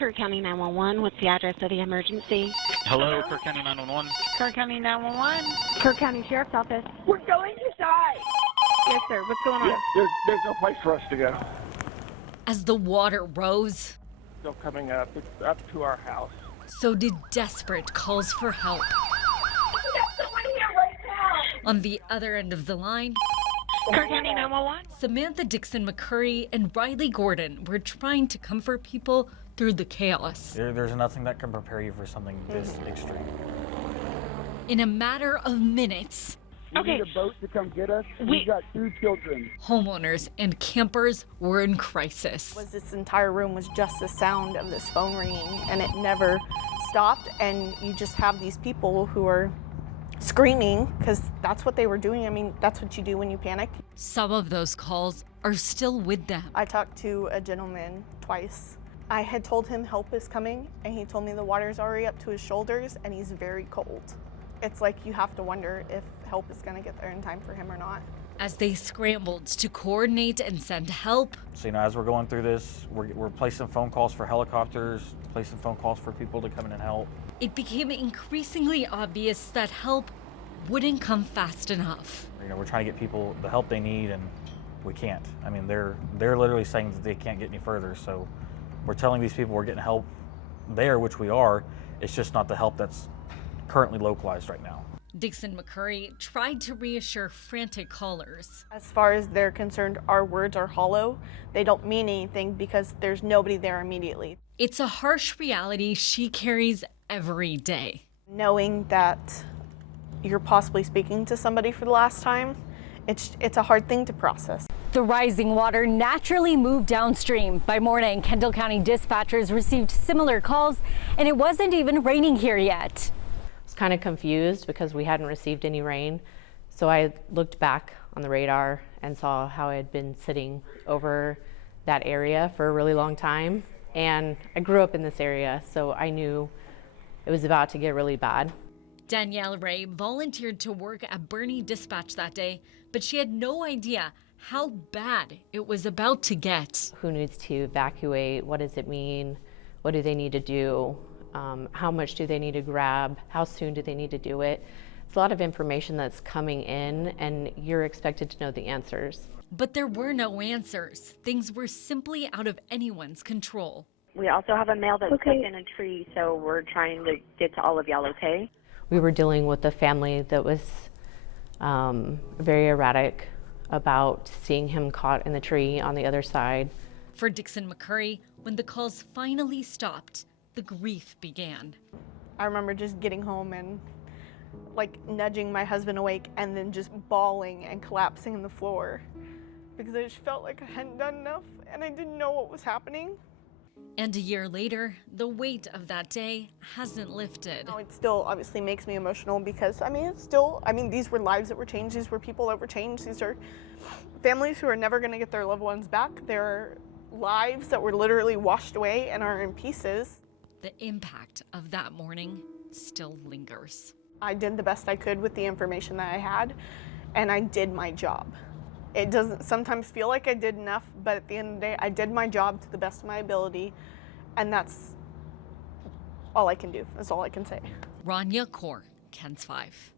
Kerr County 911, what's the address of the emergency? Hello, Kerr County 911. Kerr County 911. Kerr County Sheriff's Office. We're going to die. Yes, sir. What's going on? Yes, there's no place for us to go. As the water rose, Still coming up. It's up to our house. so did desperate calls for help. On the other end of the line, Kerr County 911. Samantha Dixon McCurry and Riley Gordon were trying to comfort people through the chaos. There's nothing that can prepare you for something this extreme. In a matter of minutes, We need a boat to come get us. We've got 2 children. homeowners and campers were in crisis. This entire room was just the sound of this phone ringing, and it never stopped. And you just have these people who are screaming because that's what they were doing. I mean, that's what you do when you panic. Some of those calls are still with them. I talked to a gentleman twice. I had told him help is coming, and he told me the water's already up to his shoulders and he's very cold. It's like you have to wonder if help is going to get there in time for him or not. As they scrambled to coordinate and send help, So, as we're going through this, we're placing phone calls for helicopters, placing phone calls for people to come in and help. it became increasingly obvious that help wouldn't come fast enough. We're trying to get people the help they need, and we can't. I mean, they're literally saying that they can't get any further. So we're telling these people we're getting help there, which we are. It's just not the help that's currently localized right now. Dixon McCurry tried to reassure frantic callers. As far as they're concerned, our words are hollow. They don't mean anything because there's nobody there immediately. It's a harsh reality she carries every day. Knowing that you're possibly speaking to somebody for the last time, it's a hard thing to process. The rising water naturally moved downstream. By morning, Kendall County dispatchers received similar calls, and it wasn't even raining here yet. I was kind of confused because we hadn't received any rain. So I looked back on the radar and saw how I had been sitting over that area for a really long time. And I grew up in this area, so I knew it was about to get really bad. Danielle Ray volunteered to work at Bernie Dispatch that day, but she had no idea how bad it was about to get. Who needs to evacuate? What does it mean? What do they need to do? How much do they need to grab? How soon do they need to do it? It's a lot of information that's coming in, and you're expected to know the answers. But there were no answers. Things were simply out of anyone's control. We also have a male that's stuck in a tree, so we're trying to get to all of y'all, okay? We were dealing with a family that was very erratic about seeing him caught in the tree on the other side. For Dixon McCurry, when the calls finally stopped, the grief began. I remember just getting home and like nudging my husband awake and then just bawling and collapsing on the floor because I just felt like I hadn't done enough and I didn't know what was happening. And a year later, the weight of that day hasn't lifted. It still obviously makes me emotional because, these were lives that were changed. These were people that were changed. These are families who are never going to get their loved ones back. There are lives that were literally washed away and are in pieces. The impact of that morning still lingers. I did the best I could with the information that I had, and I did my job. It doesn't sometimes feel like I did enough, but at the end of the day, I did my job to the best of my ability, and that's all I can do. That's all I can say. Rania Kaur, KENS 5.